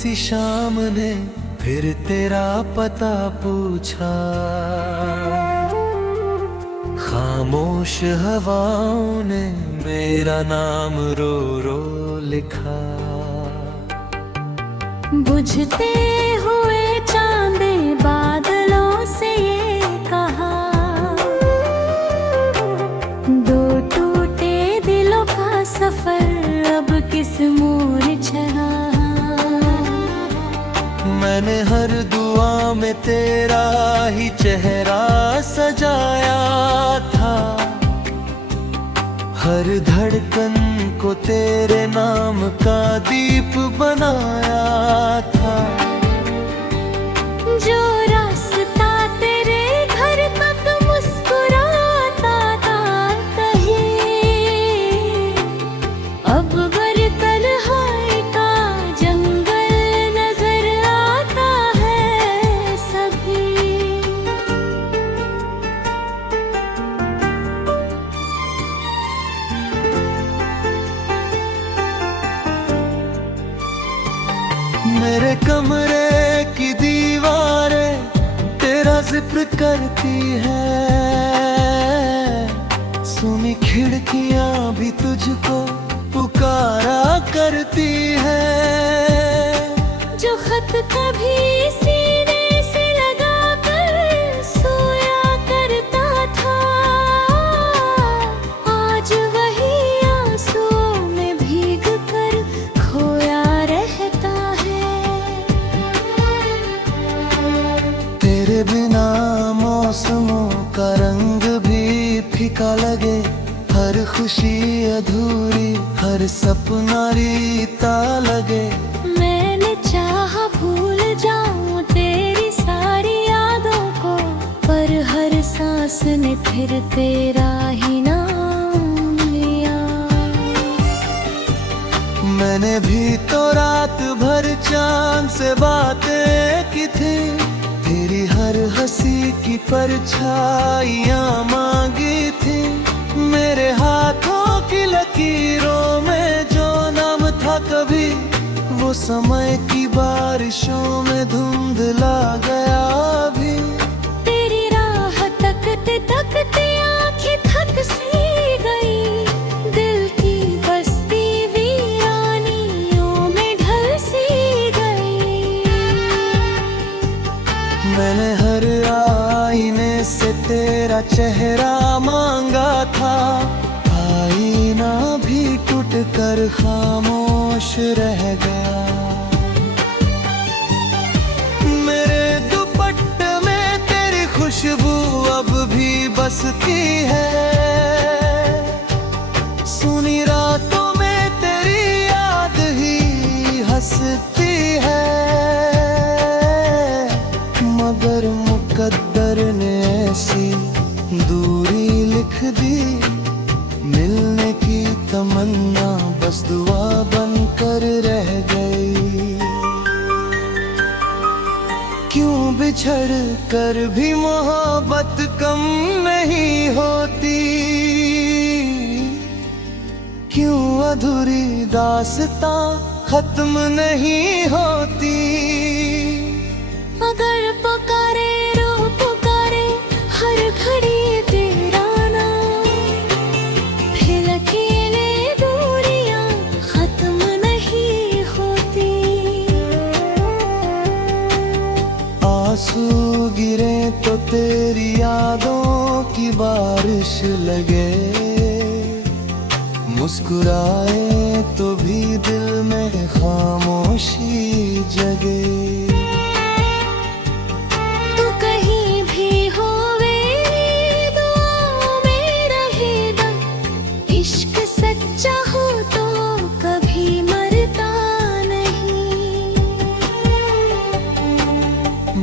किसी शाम ने फिर तेरा पता पूछा, खामोश हवाओं ने मेरा नाम रो रो लिखा। बुझते हुए चांदे बादलों से ये कहा, दो टूटे दिलों का सफर अब किस मोड़ चढ़ा। मैंने हर दुआ में तेरा ही चेहरा सजाया था, हर धड़कन को तेरे नाम का दीप बनाया था। जो रास्ता तेरे घर तक मुस्कुराता था कहीं, अब बरकल हाय का जंगल नजर आता है सभी। मेरे कमरे की दीवारें तेरा जिक्र करती है, सुनी खिड़कियां भी तुझको पुकारा करती है। जो खत कभी सीने से लगा कर सोया करता था, आज वही आंसुओं में भीग कर खोया रहता है। तेरे बिना मौसमों का रंग भी फीका लगे, हर खुशी अधूरी हर सपना रीता लगे। मैंने चाहा भूल जाऊं तेरी सारी यादों को, पर हर सांस ने फिर तेरा ही नाम लिया। मैंने भी तो रात भर चांद से बातें की थी, तेरी हर हंसी की परछाइयां मांगी थी। मेरे हाथों की लकीरों में जो नाम था कभी, वो समय की बारिशों में धुंधला गया अभी। तेरी राह तकते तकते आंखें थक सी गई, दिल की बस्ती वीरानियों में ढल सी गई। मैंने हर आईने से तेरा चेहरा मांगा था, आईना भी टूट कर खामोश रह गया। मेरे दुपट्टे में तेरी खुशबू अब भी बसती है, सुनी रातों में तेरी याद ही हंसती है। मगर मुकद्दर ने ऐसी दूरी लिख दी, मिलने की तमन्ना बस दुआ बनकर रह गई। क्यों बिछड़ कर भी मोहब्बत कम नहीं होती, क्यों अधूरी दास्तां खत्म नहीं होती। अगर पुकारे रो पुकारे हर घड़ी तेरा नाम, फिर अकेले दूरियां खत्म नहीं होती। आंसू गिरे तो तेरी यादों की बारिश लगे, मुस्कुराए तो भी दिल में खामोशी जगे। चाहो तो कभी मरता नहीं।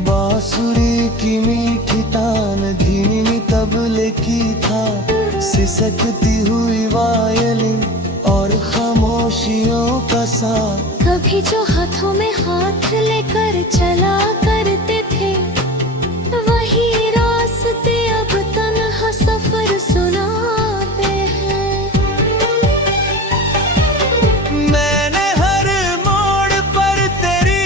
बांसुरी की मीठी तान धीमी तबले की था, सिसकती हुई वायलिन और खामोशियों का साथ। कभी जो हाथों में हाथ लेकर चला करते थे, वही रास्ते अब तन्हा सफर सुनाते हैं। मैंने हर मोड़ पर तेरी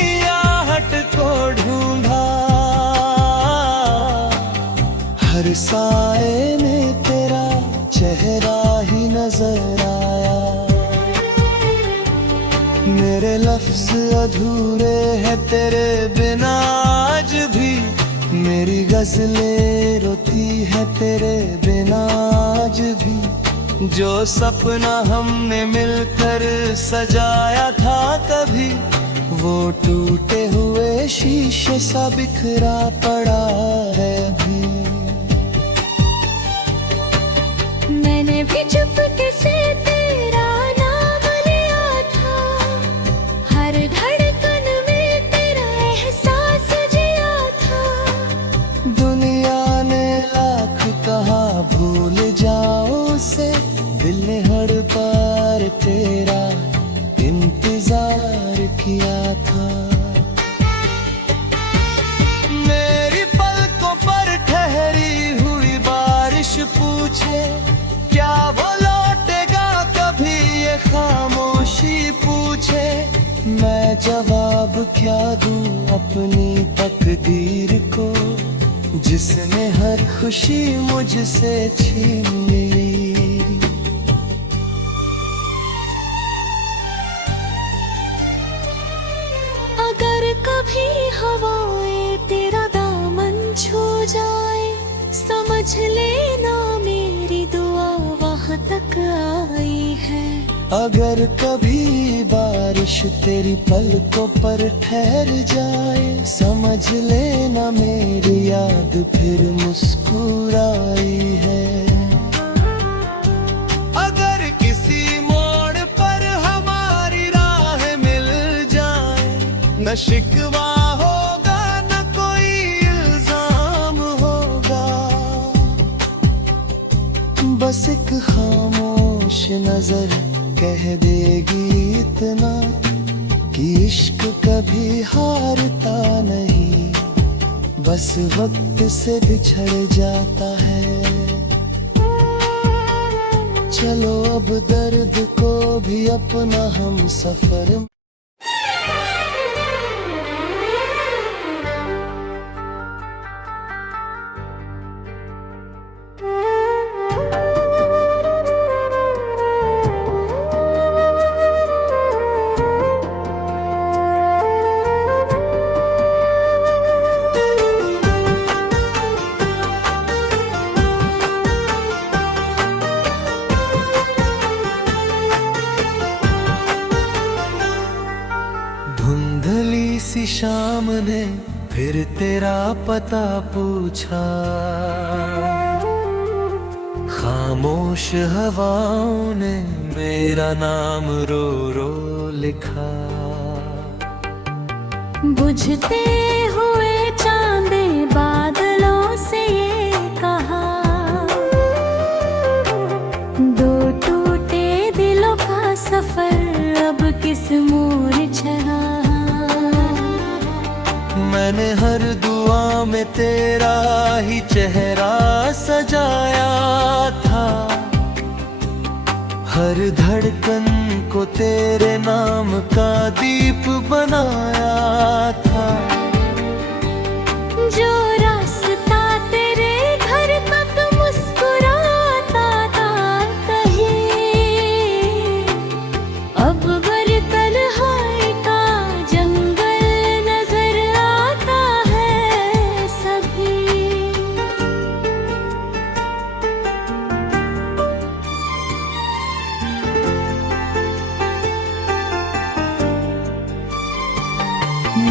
मेरे लफ्ज अधूरे हैं तेरे बिना आज भी, मेरी गजलें रोती है तेरे बिना आज भी। जो सपना हमने मिलकर सजाया था कभी, वो टूटे हुए शीशे सा बिखरा पड़ा है अभी। मैंने भी चुपके से तेरा नाम लिया था, हर धड़कन में तेरा एहसास जिया था। दुनिया ने लाख कहा भूल जाओ उसे, दिल ने हर बार तेरा इंतजार किया था। मेरी पलकों पर ठहरी हुई बारिश पूछे, क्या वो लौटेगा कभी, ये खामोशी पूछे। मैं जवाब क्या दूं अपनी तकदीर को, जिसने हर खुशी मुझसे छीन ली। अगर कभी हवाएं तेरा दामन छू जाए, समझ लेना मेरी दुआ वहाँ तक आई है। अगर कभी बारिश तेरी पलकों पर ठहर जाए, समझ लेना मेरी याद फिर मुस्कुराई है। अगर किसी मोड़ पर हमारी राह मिल जाए, न शिकवा होगा न कोई इल्जाम होगा, बस एक खामोश नजर कह देगी इतना कि इश्क कभी हारता नहीं, बस वक्त से बिछड़ जाता है। चलो अब दर्द को भी अपना हम सफर सी शाम ने फिर तेरा पता पूछा, खामोश हवाओं ने मेरा नाम रो रो लिखा। बुझते हुए चांदे बादलों से ये कहा, दो टूटे दिलों का सफर अब किस मोड़ चढ़ा। मैंने हर दुआ में तेरा ही चेहरा सजाया था, हर धड़कन को तेरे नाम का दीप बनाया था। जो रास्ता तेरे घर तक मुस्कुराता था कहीं, अब बर तन्हाई का जंगल नजर आता है सभी।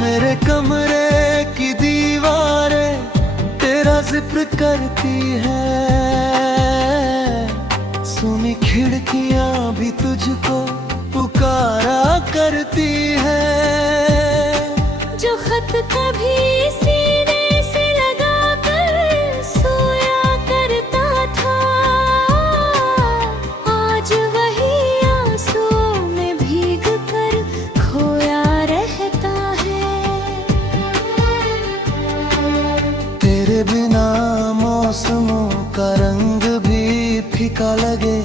मेरे कमरे की दीवारें तेरा जिक्र करती है, सुनी खिड़कियां भी तुझको पुकारा करती है। जो खत कभी सीने से लगा कर सोया करता था, आज वही आंसुओं में भीग कर खोया रहता है। तेरे बिना मौसमों का रंग भी फीका लगे,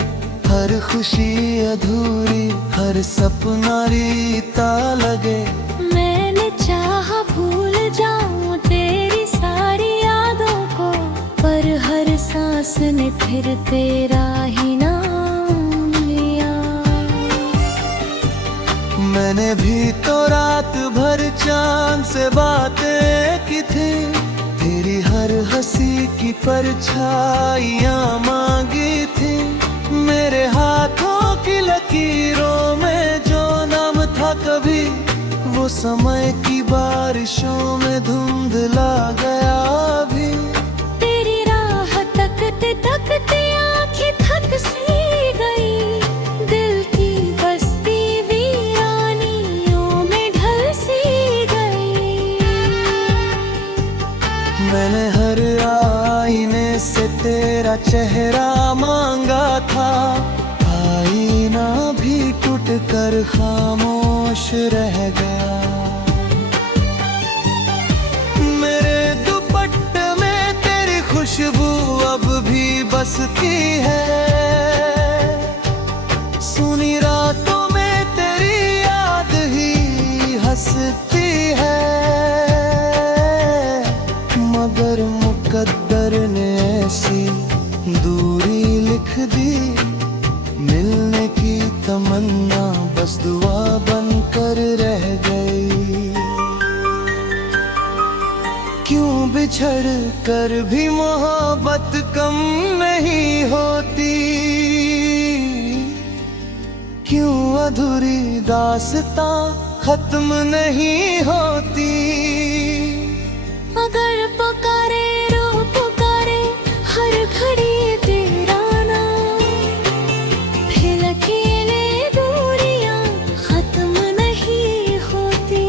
हर खुशी अधूरी हर सपना रीता लगे। मैंने चाहा भूल जाऊं तेरी सारी यादों को, पर हर सांस ने फिर तेरा ही नाम लिया। मैंने भी तो रात भर चांद से बातें की थी, तेरी हर हंसी की परछाइयां मांगी थी। मेरे हाथों की लकीरों में जो नाम था कभी, वो समय की बारिशों में धुंधला गया अभी। तेरी राह तकते तकते आंखें थक सी गई, दिल की बस्ती वीरानियों में ढल सी गई। मैंने हर आईने से तेरा चेहरा मांगा था, आईना भी टूट कर खामोश रह गया। मेरे दुपट्टे में तेरी खुशबू अब भी बसती है, सुनी रातों में तेरी याद ही हंसती है। मगर मुकद्दर ने ऐसी दूरी लिख दी, मिलने की तमन्ना बस दुआ बनकर रह गई। क्यों बिछड़ कर भी मोहब्बत कम नहीं होती, क्यों अधूरी दास्तां खत्म नहीं होती। अगर पुकारे रो पुकारे हर घड़ी तेरा नाम, फिर अकेले दूरियां खत्म नहीं होती।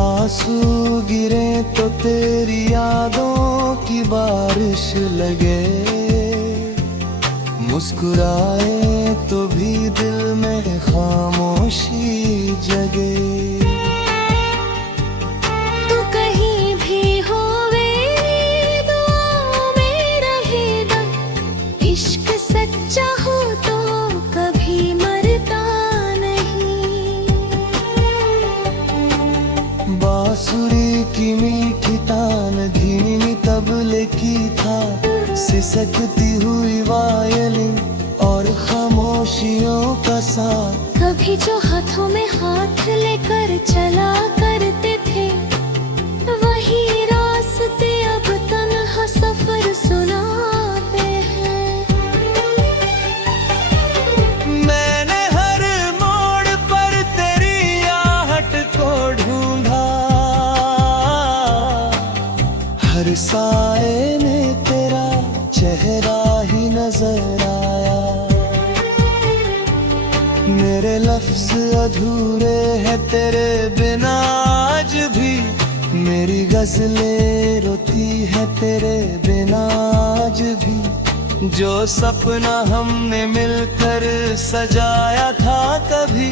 आंसू गिरे तो तेरी यादों की बारिश लगे, मुस्कुराए तो भी दिल में खामोशी जगे। तू कहीं भी होवे दुआओं में रहेगा, इश्क सच्चा हो तो कभी मरता नहीं। बांसुरी की मीठी तान धीमी तबले की था, सिसकती हुई वायलिन और खामोशियों का साथ। कभी जो हाथों में हाथ लेकर चला करते थे, वही रास्ते अब तन्हा सफर सुनाते हैं। मैंने हर मोड़ पर तेरी आहट को ढूंढा, हर साए में तेरा चेहरा ही नजर आया। मेरे लफ्ज अधूरे हैं तेरे बिना आज भी, मेरी गजलें रोती है तेरे बिना आज भी। जो सपना हमने मिलकर सजाया था कभी,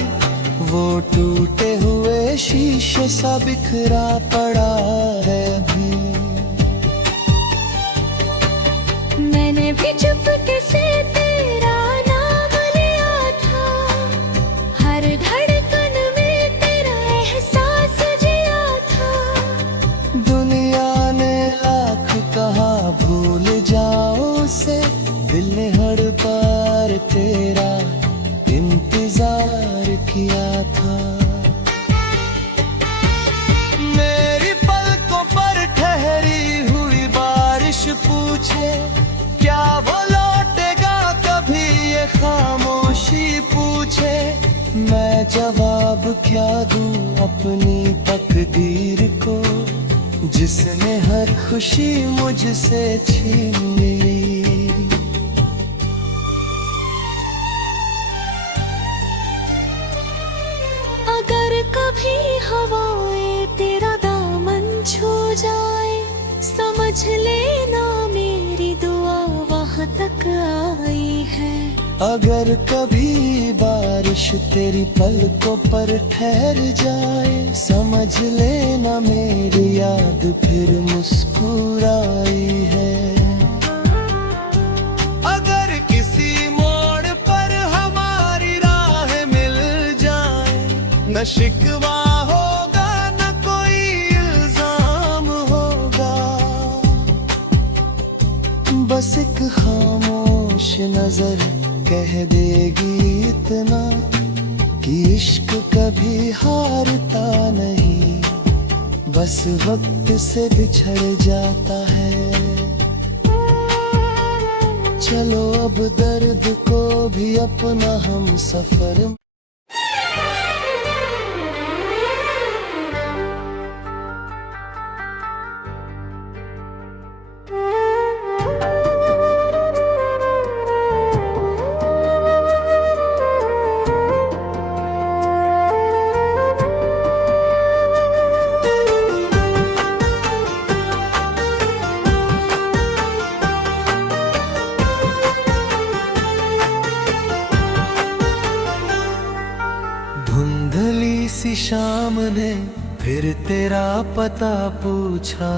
वो टूटे हुए शीशे सा बिखरा पड़ा है अभी। मैंने भी चुपके से तेरा नाम लिया था, हर धड़कन में तेरा एहसास जिया था। दुनिया ने लाख कहा भूल जाओ उसे, दिल ने हर बार तेरा इंतजार किया था। मेरी पलकों पर ठहरी हुई बारिश पूछे, क्या वो लौटेगा कभी, ये खामोशी पूछे। मैं जवाब क्या दूं अपनी तकदीर को, जिसने हर खुशी मुझसे छीन ली। अगर कभी हवाएं तेरा दामन छू जाए, समझ लेना मेरी दुआ वहाँ तक आई है। अगर कभी बारिश तेरी पलकों पर ठहर जाए, समझ लेना मेरी याद फिर मुस्कुराई है। अगर किसी मोड़ पर हमारी राह मिल जाए, न शिकवा होगा न कोई इल्जाम होगा, बस एक खामोश नजर कह देगी इतना कि इश्क कभी हारता नहीं, बस वक्त से बिछड़ जाता है। चलो अब दर्द को भी अपना हम सफर धुंधली सी शाम ने फिर तेरा पता पूछा,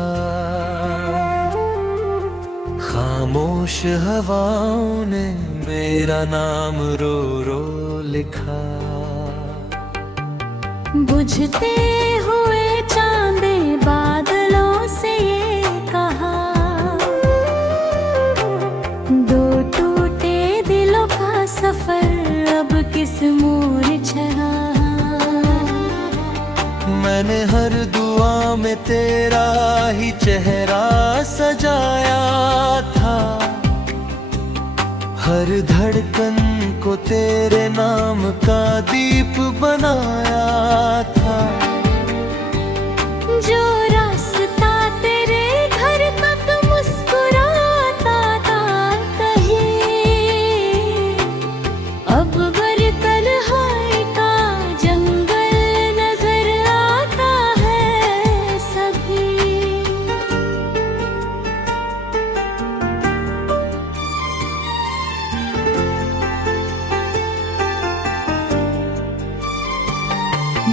खामोश हवाओं ने मेरा नाम रो रो लिखा। बुझते हुए चांदे बादलों से ये कहा, दो टूटे दिलों का सफर अब किस मोड़ चढ़ा। मैंने हर दुआ में तेरा ही चेहरा सजाया था, हर धड़कन को तेरे नाम का दीप बनाया था। जो रास्ता तेरे घर तक मुस्कुराता था कहीं, अब बरकल हाय का जंगल नजर आता है सभी।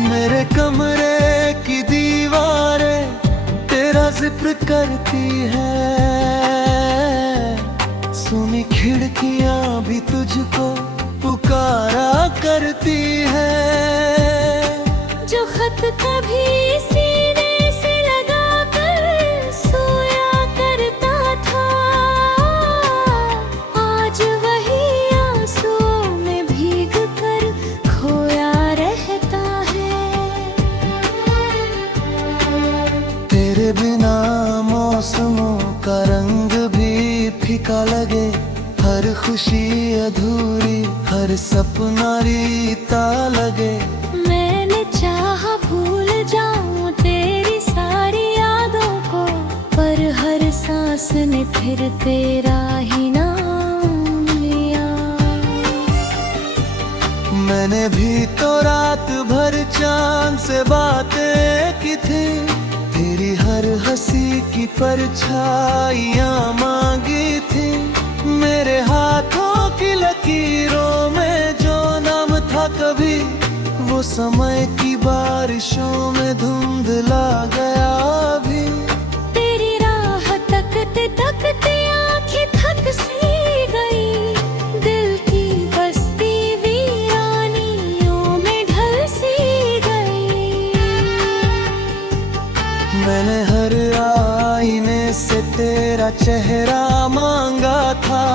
मेरे कमरे की दीवारें तेरा जिक्र करती है, सुनी खिड़कियां भी तुझको पुकारा करती है। जो खत कभी सीने से लगा कर सोया करता था, आज वही आंसुओं में भीग कर खोया रहता है। तेरे बिना मौसमों का रंग भी फीका लगे, हर खुशी अधूरी हर सपना रीता लगे। मैंने चाहा भूल जाऊं तेरी सारी यादों को, पर हर सांस ने फिर तेरा ही नाम लिया। मैंने भी तो रात भर चांद से बातें की थी, तेरी हर हंसी की परछाइयां मांगी थी। मेरे हाथों की लकीरों में जो नाम था कभी, वो समय की बारिशों में धुंधला गया अभी। तेरी राह तकते तकते आंखें थक सी गई, दिल की बस्ती वीरानियों में ढल सी गई। मैंने हर आईने से तेरा चेहरा मांगा था,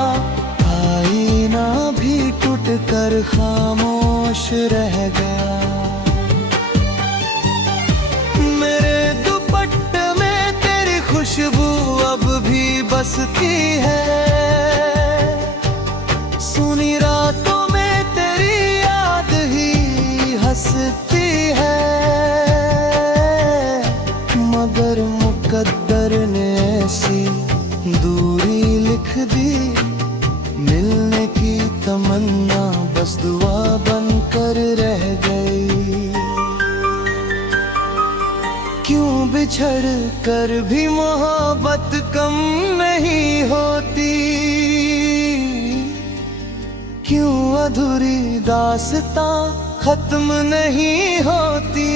आईना भी टूट कर खामोश रह गया। मेरे दुपट्टे में तेरी खुशबू अब भी बसती है, सुनी रातों में तेरी याद ही हंसती है। मगर मुकद्दर ने ऐसी दूरी लिख दी, मिलने की तमन्ना बस दुआ बनकर रह गई। क्यों बिछड़ कर भी मोहब्बत कम नहीं होती, क्यों अधूरी दास्तां खत्म नहीं होती।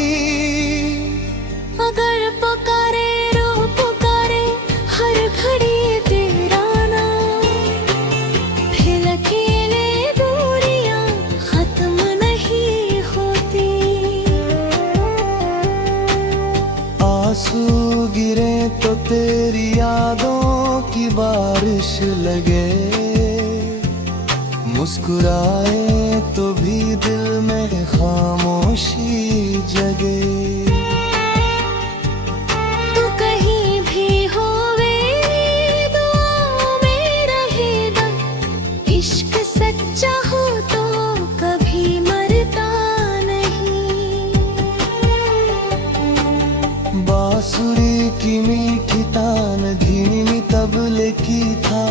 अगर पुकारे रो पुकारे हर घड़ी तेरा नाम, फिर अकेले दूरियां खत्म नहीं होती। आंसू गिरे तो तेरी यादों की बारिश लगे, मुस्कुराए तो भी दिल में खामोशी जगे। तू कहीं भी होवे दुआओं में रहेगा, इश्क सच्चा हो तो कभी मरता नहीं। बांसुरी की मीठी तान धीमी तबले की था,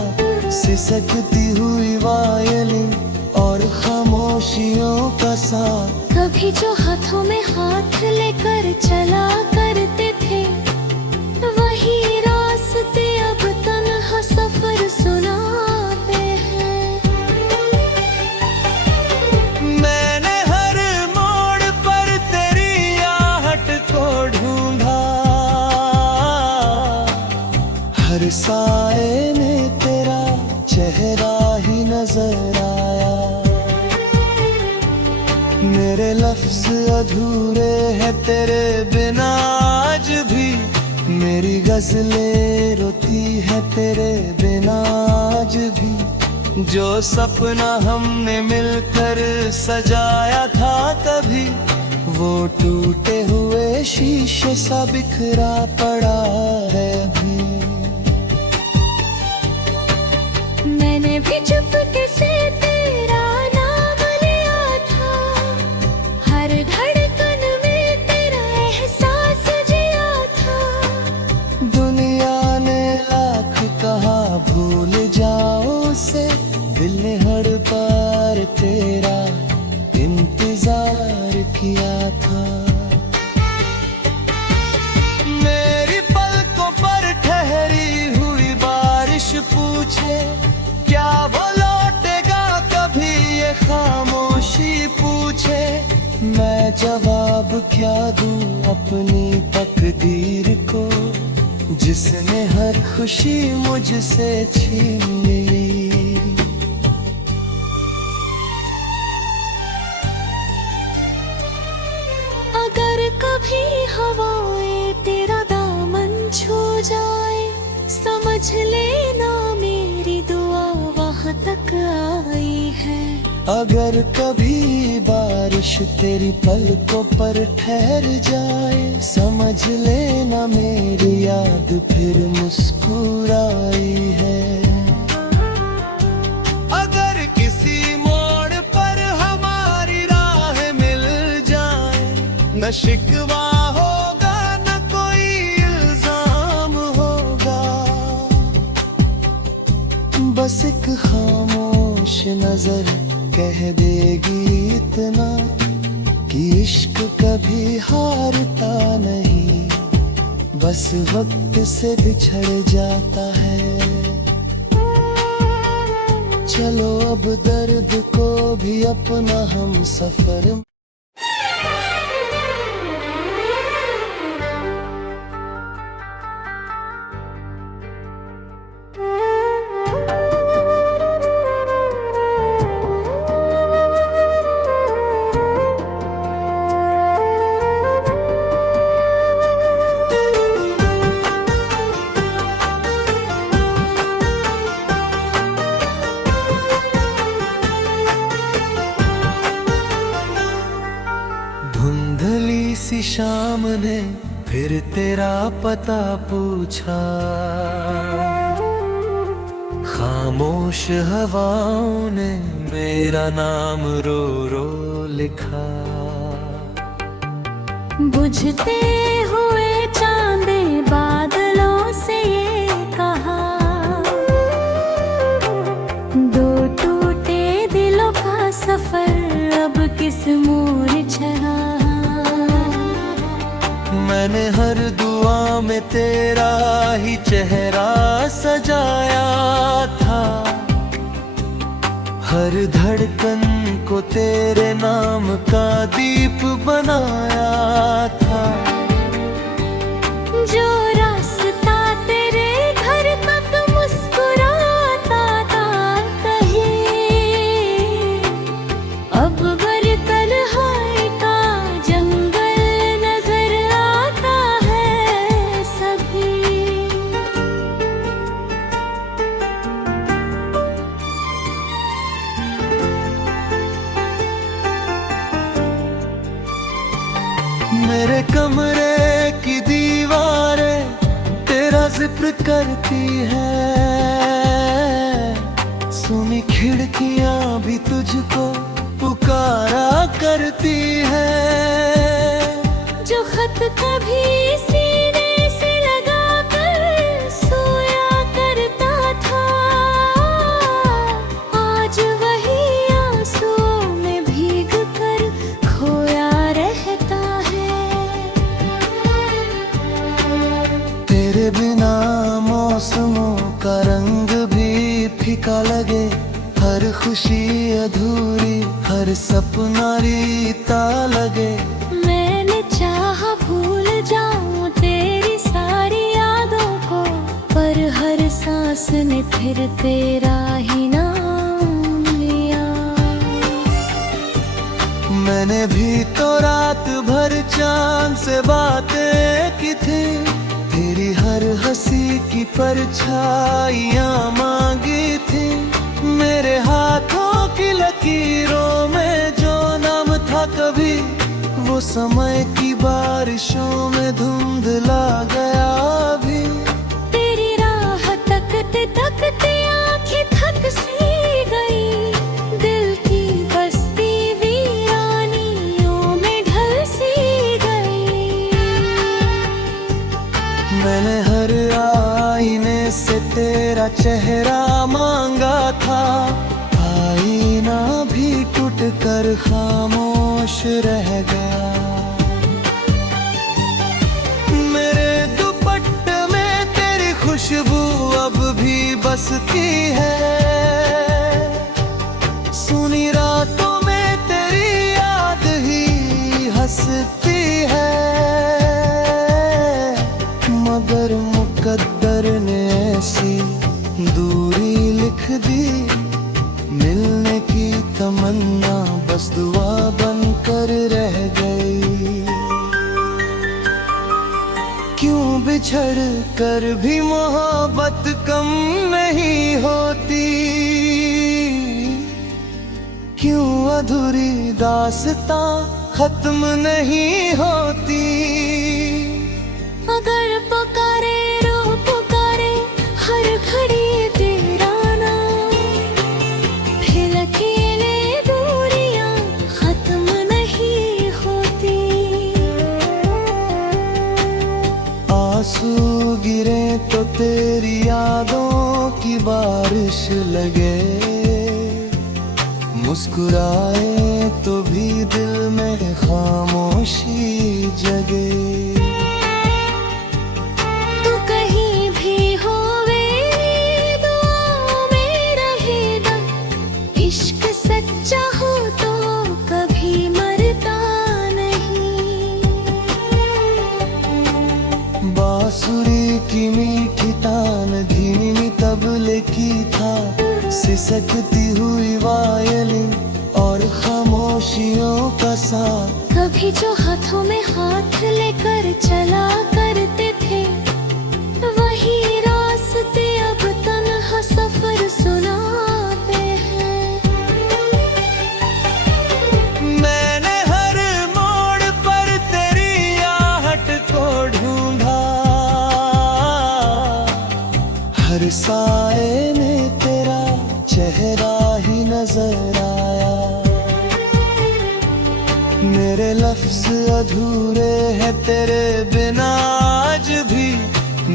सिसकती हुई वायलिन और खामोशियों का साथ। कभी जो हाथों में हाथ लेकर चला करते थे, वही रास्ते अब तन्हा सफर सुनाते हैं। मैंने हर मोड़ पर तेरी आहट को ढूंढा, हर साए में तेरा चेहरा ही नजर आया। मेरे लफ्ज अधूरे हैं तेरे बिना आज भी, मेरी गजलें रोती है तेरे बिना आज भी। जो सपना हमने मिलकर सजाया था कभी, वो टूटे हुए शीशे सा बिखरा पड़ा है अभी। मैंने भी चुपके से तेरा नाम लिया था, हर धड़कन में तेरा एहसास जिया था। दुनिया ने लाख कहा भूल जाओ उसे, दिल ने हर बार तेरा इंतजार किया था। मेरी पलकों पर ठहरी हुई बारिश पूछे, क्या वो लौटेगा कभी, ये खामोशी पूछे। मैं जवाब क्या दूं अपनी तकदीर को, जिसने हर खुशी मुझसे छीन ली। अगर कभी हवाएं तेरा दामन छू जाए, समझ लेना मेरी दुआ वहाँ तक आई है। अगर कभी बारिश तेरी पलकों पर ठहर जाए, समझ लेना मेरी याद फिर मुस्कुराई है। अगर किसी मोड़ पर हमारी राह मिल जाए, न शिकवा होगा न कोई इल्जाम होगा, बस एक खामोश नजर कह देगी इतना कि इश्क कभी हारता नहीं, बस वक्त से बिछड़ जाता है। चलो अब दर्द को भी अपना हम सफर सी शाम ने फिर तेरा पता पूछा, खामोश हवाओं ने मेरा नाम रो रो लिखा। बुझते हुए चांदे बादलों से ये कहा, दो टूटे दिलों का सफर अब किस मोड़ चढ़ा। मैंने हर दुआ में तेरा ही चेहरा सजाया था, हर धड़कन को तेरे नाम का दीप बनाया था। जो रास्ता तेरे घर तक मुस्कुराता था कहीं, अब बर तन्हाई का जंगल नजर आता है सभी। मेरे कमरे की दीवारें तेरा जिक्र करती है, सुनी खिड़कियां भी तुझको पुकारा करती है। जो खत कभी सीने से लगा कर सोया करता था, आज वही आंसुओं में भीग कर खोया रहता है। तेरे बिना मौसमों का रंग भी फीका लगे, हर खुशी अधूरी, हर सपना रीता लगे। मैंने चाहा भूल जाऊं तेरी सारी यादों को, पर हर सांस ने फिर तेरा ही नाम लिया। मैंने भी तो रात भर चांद से बातें की थी, तेरी हर हंसी की परछाइयां मांगी थी। मेरे हाथों की लकीरों में जो नाम था कभी, वो समय की बारिशों में धुंधला गया भी। तेरी राह तकते तकते आंखें थक सी गई, दिल की बस्ती वीरानियों में ढल सी गई। मैंने हर आईने से तेरा चेहरा मांगा था, आईना भी टूट कर खामोश रह गया। मेरे दुपट्टे में तेरी खुशबू अब भी बसती है, सुनी रातों में तेरी याद ही हंसती है। मगर मुकद्दर ने ऐसी दूरी लिख दी, मिलने की तमन्ना बस दुआ बनकर रह गई। क्यों बिछड़ कर भी मोहब्बत कम नहीं होती, क्यों अधूरी दास्तां खत्म नहीं होती। अगर पुकारे रो पुकारे हर घड़ी तेरा नाम, फिर अकेले दूरियां खत्म नहीं होती। आंसू गिरे तो तेरी यादों की बारिश लगे, मुस्कुराए तो भी दिल में खामोशी जगे। इश्क सच्चा हो तो कभी मरता नहीं। बांसुरी की मीठी तान धीमी तबले की था, सिसकती हुई वायलिन और खामोशियों का साथ। कभी जो हाथों में हाथ लेकर चला करते थे, वही रास्ते अब तन्हा सफर सुनाते हैं। मैंने हर मोड़ पर तेरी आहट को ढूंढा, हर साए में तेरा चेहरा ही नजर आया। मेरे लफ्ज अधूरे हैं तेरे बिना आज भी,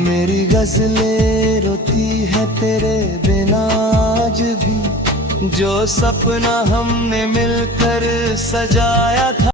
मेरी गजलें रोती है तेरे बिना आज भी। जो सपना हमने मिलकर सजाया था,